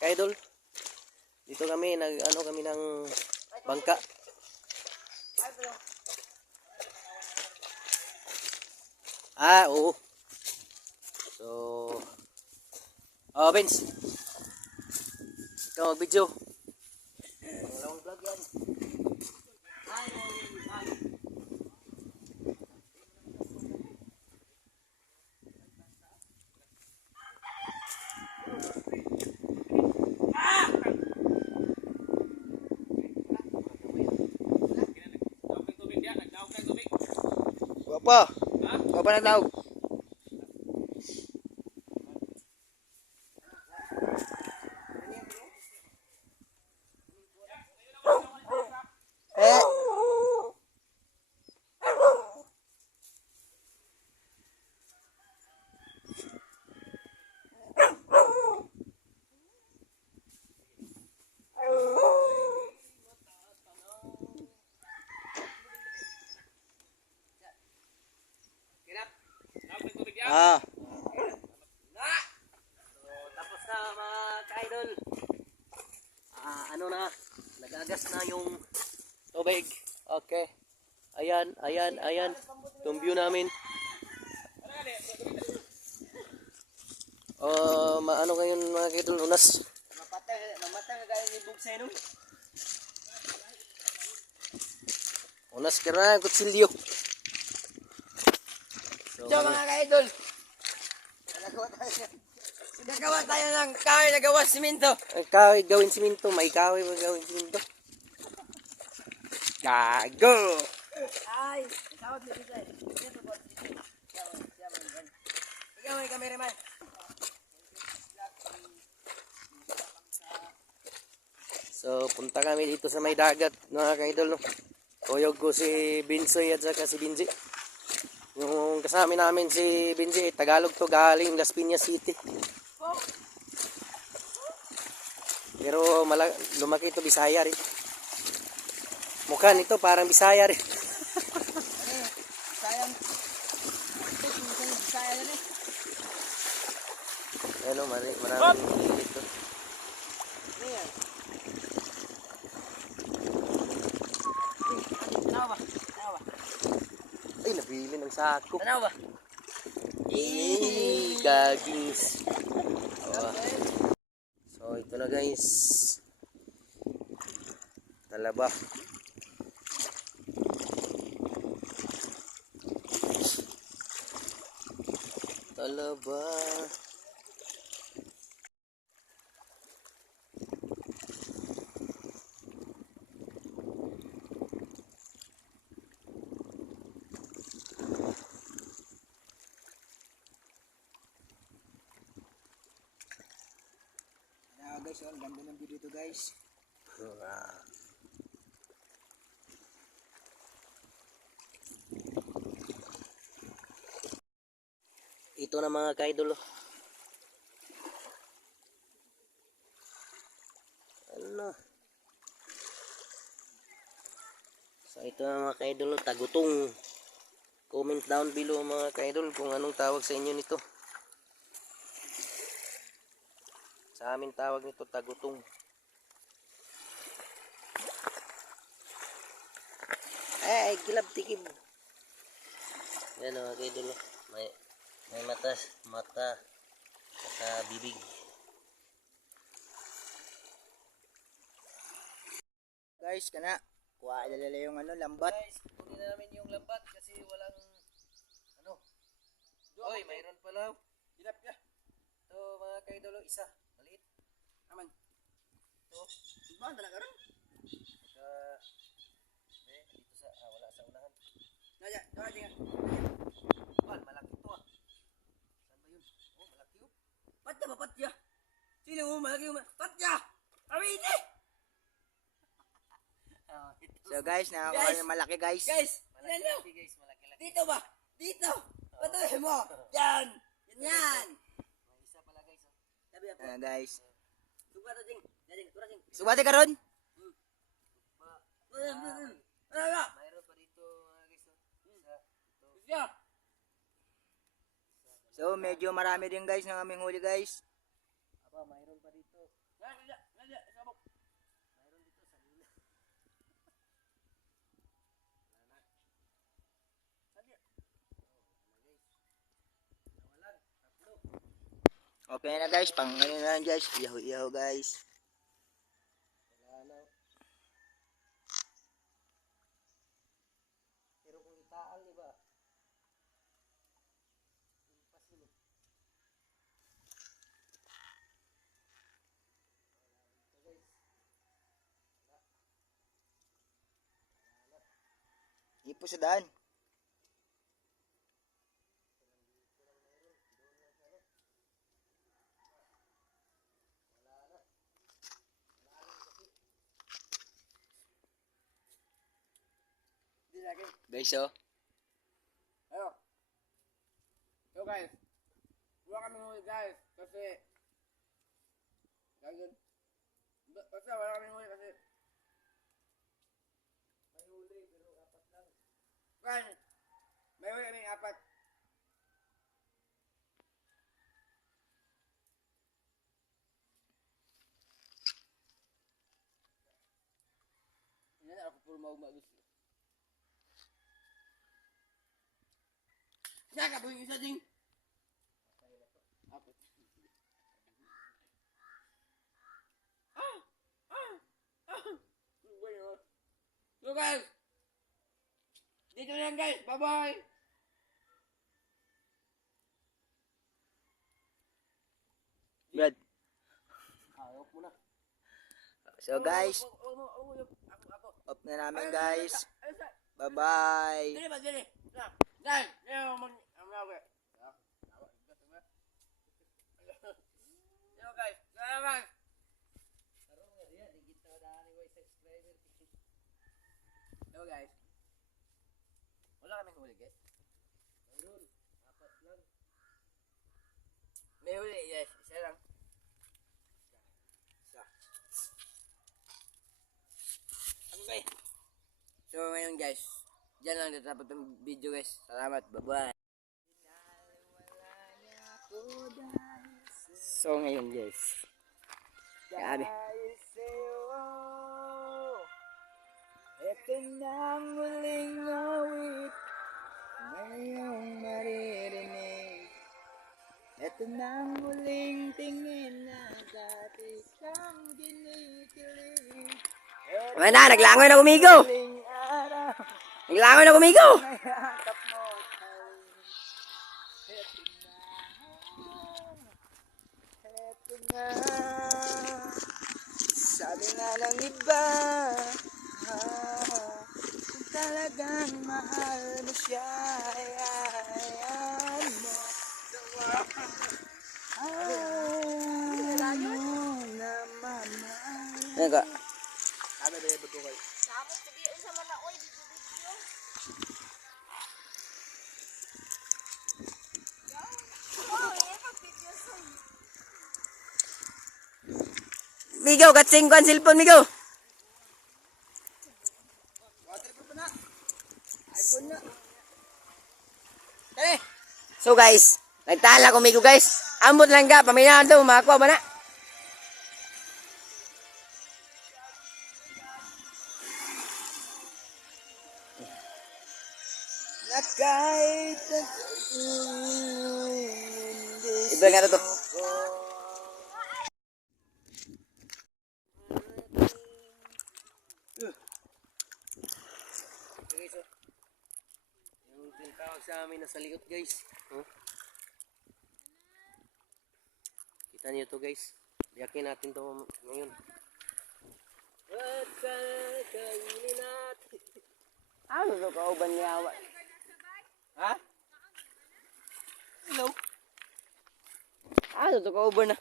Kaidol. Dito kami kami ng bangka. Oo. So, Vince. Ikaw mag-video. Pangalawang vlog yan. Apa? Apa nak tahu? Ah. So, tapos na mga ka-idol. Nagagas na yung tubig. Okay. Ayan. Itong view namin. Ano ngayon mga ka-idol? Unas. Mamatay kagaya ni Bugsay no. Unas kira kutsilyo. So mga ka-idol. Nagawa tayo ng kahoy na gawa simento. Ang kahoy gawin siminto, may kahoy gawin siminto. Gago! Ay, tawag ni Bugsay. Ikaw ay cameraman. So, punta kami dito sa may dagat, mga ka-idol, no? Kuyog ko si Binsoy at saka si Binji. Yung kasama namin si Binji, Tagalog to, galing Las Piñas City. Pero lumaki ito, Bisaya rin. Mukha nito parang Bisaya rin. Sayang. Sayang na Ano, maraming dito. Ay, nabili ng sako. Tanaw ba? Gagings. So, ito na guys. Talaba. Talaba. Guys, ang ganda ng video dito guys. Ito na mga ka-idol. Ano? So ito na mga ka-idol, tagutong. Comment down below mga ka-idol kung anong tawag sa inyo nito. Sa amin tawag nito tagutong. Ay, gilab tikib. Yan o, mga idol. May mata sa bibig. Guys, kana. Kuha ilalala yung lambat. Guys, kunin na namin yung lambat kasi walang Oy, mayroon pala. Hilap ya. Ito mga ka-idol, isa. Maliit. Aman. Ito. Ba talaga ron? Dito wala sa unahan. Naya, tingnan. Malaki to ah. Saan ba yun? Oh, malaki oh. Patya ba patya? Sino mo malaki yung patya? Amin eh! So guys, nakakuha yung malaki guys. Guys, Malaki guys, malaki. dito ba? Dito! Patuloy mo! Yan! Yan! May isa pala guys oh. Sabi ako. Guys. Subato ding. Turasing. Subati ka ron? Mayroon pa dito guys oh. Isa. So medyo marami din guys ng aming huli guys. Aba, mayroon pa dito. Nada, sabok. Mayroon dito sa luna. Nada. Nawalan, tatlo. Okay na guys, pang ano na lang guys, iyaw-iyaw guys. Wala na. Pero kung itaal, di ba? Impossible. Ito guys. Ipo sa daan. Di lagi. Guys oh. Ayo. So guys. Huwag kami huli guys. Kasi. Ganyan. Kasi wala kami huli kasi. May huli, pero apat lang. Kan. May huli kami 4. Yan ako puro maugmagos. Siya ka po yung isa ding. Apat. So guys. Dito lang guys. Bye-bye. Brad. Ayok mo na. So guys, Ako. off na namin guys. Bye bye. Dili ba, dili. Guys, dili mo guys. Yo guys, guys. Taro nga diya, di kita daan ni subscriber. Yo guys. Wala kaming huli guys. Mayroon, apat lang. May huli, yes. Isa lang. Isa. Okay. So ngayon guys, dyan lang tatapos ng video guys. Salamat, bye-bye. So ngayon guys. Grabe. Ito na ang muling awit ngayong maririnig. Ito na ang muling tingin na dati kang kinikilig. Wala na, naglangoy na kumigo. Muling araw Naglangoy na kumigo. yakap mo ito na. Sabi nga ng iba, kung talagang mahal mo siya, ayan mo. Ayaw mo na mamahal. Ano ka? Sabi ba yung bagukal? Migo, katsing ko ang cellphone, Migo. So guys, nagtala ko Migo guys. Ambot lang ka, paminado, makakuha ba na? Na kahit Iba nga to. Okay, guys, oh. Yung tinatawag sa amin na sa likod guys. Oh. Kita niyo to guys. Biyakin natin to ngayon. At kakainin natin. Ano to kauban niya? Ha? Hello? Ano to kauban na?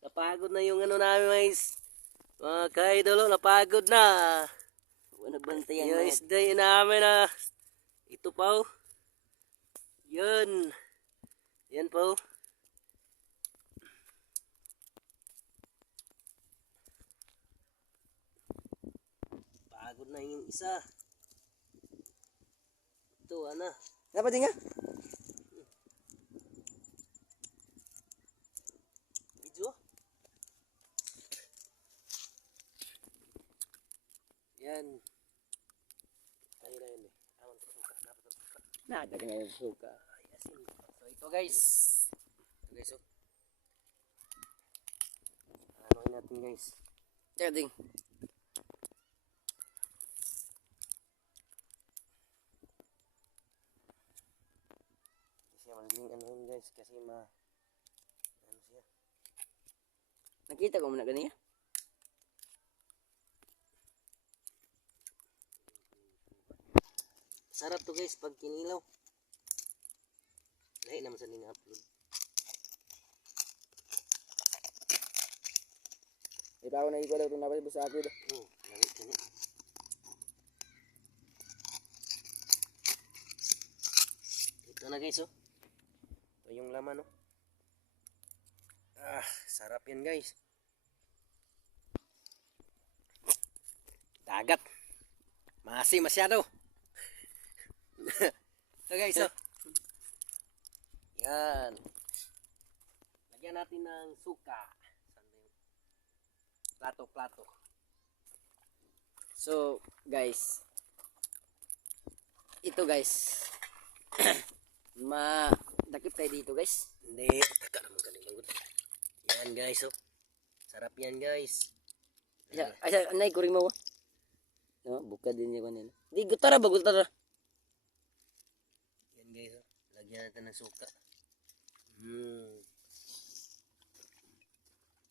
Napagod na yung ano namin guys. Mga kaidolo, napagod na. Wala bantayan Yung mo. isda yun namin na. Ito pa oh. Yun. Yan pa oh. Pagod na yung isa. Dito, ana. Dapat din nga. Video. Yan. Ay, yun eh. Awan sa suka. Dapat sa suka. Nagdagan nga yung suka. Ay, asin. So, ito guys. Ito guys, oh. Anoin natin guys. Teka ding. Siya magiging anoin guys. Kasi ano siya. Nakita ko muna ganyan. Sarap to guys pag kinilaw. Lahi naman sa nila upload. Ito ako nakikita ito na sa akin. Oh, lahi kani. Ito na guys, oh. Ito yung laman, oh. Ah, sarap yan guys. Dagat. Maasim masyado. Ito guys, oh. Yan. Lagyan natin ng suka. Plato. So, guys. Ito guys. Dakip tayo dito guys. Hindi. Taka naman kanila. Yan guys, oh. Sarap yan guys. Asa, anay kuring mo. No, buka din yung kanila. Di gutara ba gutara? Yan guys, oh. Lagyan natin ng suka.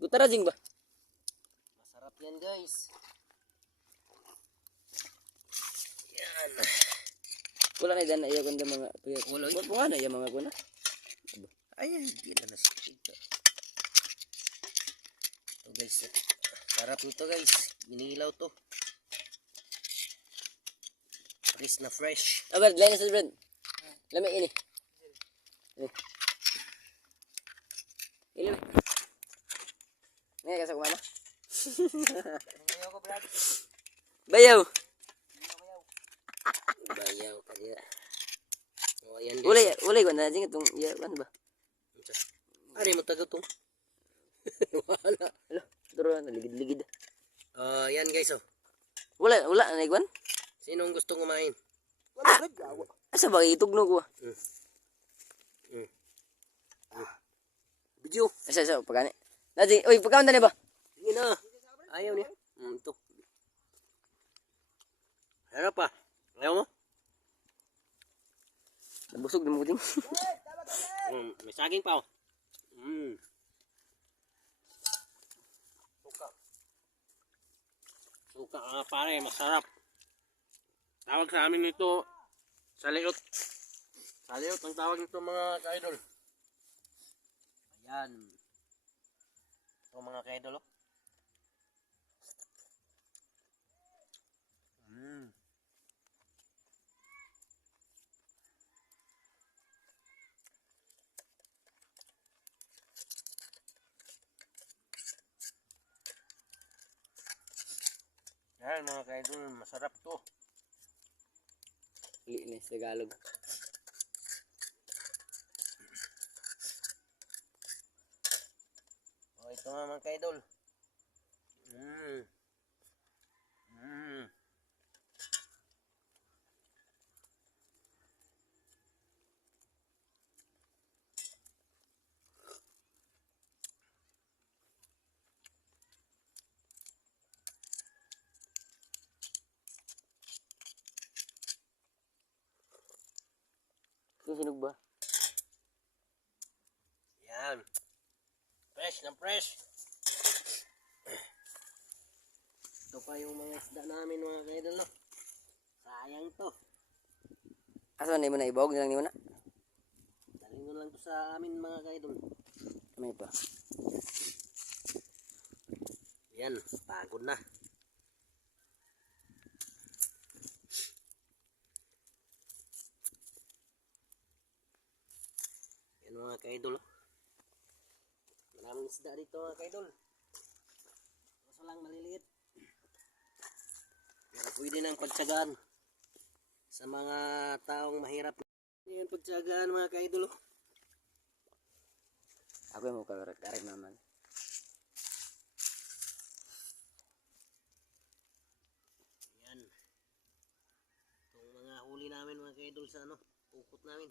Gutara jing ba? Masarap yan guys. Yan. Wala kay dana iya kundi mga tuyat. Wala, Wa po nga na iya mga kuna. Ay, hindi na nasikip. Ito guys, oh. Sarap nito guys. Binilaw to. Fresh na fresh. Aber, lain sa friend. Lami ini. Ilim. Ngayon ka sa kumana? Bayaw. Bayaw kaya. Oh, yan guys. Ulay ko na jing itong iya kan ba? Ari mo taga tong. Wala. Alo, duro na ligid-ligid. Yan guys, oh. Wala na igwan. Sinong gusto kumain? Asa ba itugno ko? Video. Asa pagani. Lagi, oy pagkaon na ba? Sige na. Ayaw niya. Ito. Harap pa. Ayaw mo? Nabusog na mo ding. May saging pa, oh. Suka pare, masarap. Tawag sa amin nito, saliot. Saliot ang tawag nito mga ka-idol. Ayan. Ito mga ka-idol, oh. Yan mga ka-idol, masarap to. Linis Tagalog. Oh, ito nga mga ka-idol. Susunog ba? Yan. Fresh na fresh. Ito pa yung mga isda namin mga ka-idol, no? Sayang to. Asa na mo na ibog nilang ni mo na? Daling mo lang to sa amin mga ka-idol. May pa. Yan, pagod na. Yan mga ka-idol. Maraming isda dito mga ka-idol. Kaso lang maliliit. Pero pwede nang pagtsagaan. sa mga taong mahirap. Yan pagtsagaan mga ka-idol. Oh. Ako yung karet naman. Yan. Itong mga huli namin mga ka-idol sa ano, ukot namin.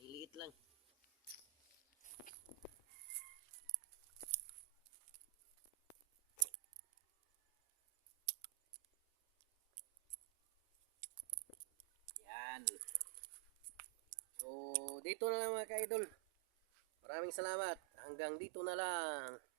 Maliliit lang. Yan. So, dito na lang mga ka-idol. Maraming salamat. Hanggang dito na lang.